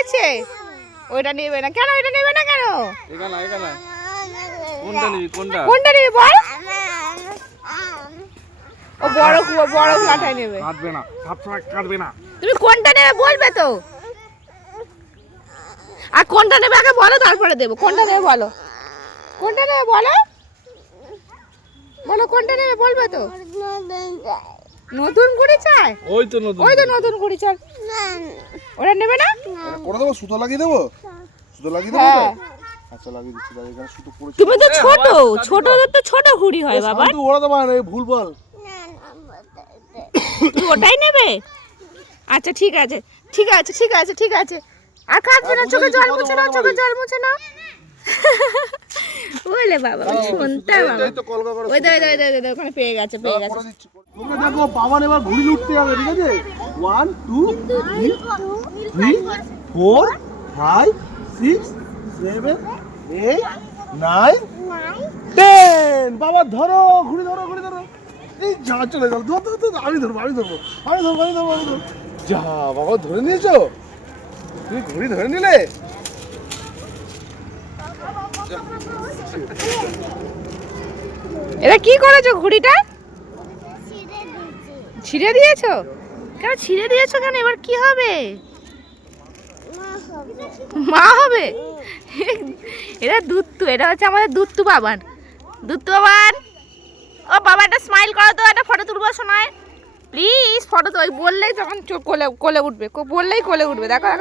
হয়েছে? ওইটা নেবে না কেন? ওইটা নেবে না কেন? কোনটা নিবি বল? ও বড় লাটাই নেবে। কাটবে না, সবসময় কাটবে না। তুমি কোনটা নেবে বলবে তো। আর কোনটা নেবে আগে বলো, তারপরে দেবো। কোনটা নেবে বলো, কোনটা নেবে বলো, বলো কোনটা নেবে বলবে তো। নতুন ঘুড়ি চাই? ওই তো নতুন, ওই তো নতুন ঘুড়ি চাই। ওটা নেবে না? করে দেবো, সুতো লাগিয়ে দেবো, সুতো লাগিয়ে দেবো। হ্যাঁ আচ্ছা লাগিয়ে দিচ্ছি, দাদা এখানে সুতো পড়েছে। তুমি তো ছোটদের তো ছোট ঘুড়ি হয় বাবা। তুই ওড়াতে পারে না, ভুল বল। তুমি ওটাই নেবে? আচ্ছা ঠিক আছে ঠিক আছে ঠিক আছে ঠিক আছে। আর কাঁদবে না, চোখে জল মুছে নাও, চোখে জল মুছে নাও। বলে বাবা শুনতে বাবা। ওই দে ওখানে পেয়ে গেছে পেয়ে গেছে। তোমরা দেখো বাবা এবার ঘুড়ি উঠতে যাবে, ঠিক আছে? 1 2 3 4 5 6 7 8 9 10। বাবা ধরো, ঘুড়ি ধরো, ঘুড়ি ধরো। এই যা চলে গেল। আমি ধরবো। যা বাবা ধরে নিয়েছো, তুমি ঘুড়ি ধরে নিলে। এটা কি করেছো ঘুড়িটা? ছিঁড়ে দিয়েছো কেন? ছিঁড়ে দিয়েছো কেন? এবার কি হবে? মা হবে? এটা দুত্তু, এটা হচ্ছে আমাদের দুত্তু বাবান। দুত্তু বাবান, ও বাবা একটা স্মাইল করো তো, একটা ফটো তুলবো শোনায় প্লিজ। ফটো তো ওই বললেই তখন কোলে উঠবে, বললেই কোলে উঠবে। দেখো দেখো।